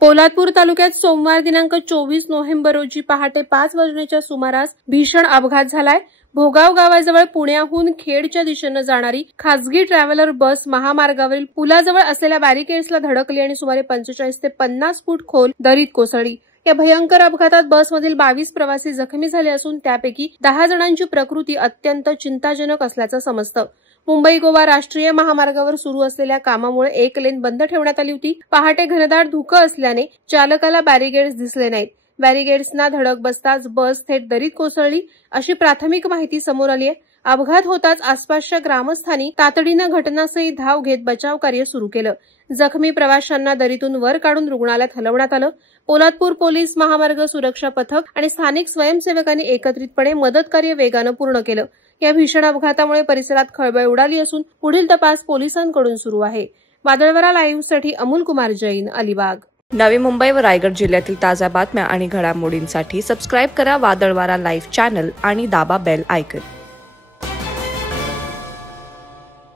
पोलादपूर तालुक्यात सोमवार दिनांक 24 नोव्हेंबर रोजी पहाटे 5 वाजण्याच्या सुमारास भीषण अपघात झालाय। भोगाव गावाजवळ पुण्याहून खेडच्या दिशेने जाणारी खासगी ट्रॅव्हलर बस महामार्गावरील पुलाजवळ असलेल्या बॅरिकेड्सला धडकली आणि सुमारे 45 ते 50 फूट खोल दरीत कोसळली। या भयंकर अपघातात बसमधील 22 प्रवासी जखमी झाले असून त्यापैकी 10 जणांची प्रकृती अत्यंत चिंताजनक असल्याचं समजतं। मुंबई गोवा राष्ट्रीय महामार्गावर सुरू असलेल्या कामामुळे एक लेन बंद ठेवण्यात आली होती। पहाटे घनदाट धुकं असल्याने चालकाला बॅरिकेड्स दिसले नाहीत। बॅरिकेड्सना धडक बसताच बस थेट दरीत कोसळली अशी प्राथमिक माहिती समोर आली आहे। अपघात होताच आसपासच्या ग्रामस्थांनी तातडीने घटनास्थळी धाव घेत बचाव कार्य सुरू केलं। जखमी प्रवाशांना दरीतून वर काढून रुग्णालयात हलवण्यात आलं। पोलादपूर पोलीस, महामार्ग सुरक्षा पथक आणि स्थानिक स्वयंसेवकांनी एकत्रितपणे मदत कार्य वेगानं पूर्ण केलं। या भीषण अपघातामुळे परिसरात खळबळ उडाली असून पुढील तपास पोलिसांकडून सुरू आहे। वादळवारा लाईव्हसाठी अमोल कुमार जैन, अलिबाग। नवी मुंबई व रायगड जिल्ह्यातील ताज्या बातम्या आणि घडामोडींसाठी सबस्क्राईब करा वादळवारा लाईव्ह चॅनल आणि दाबा बेल आयकॉन।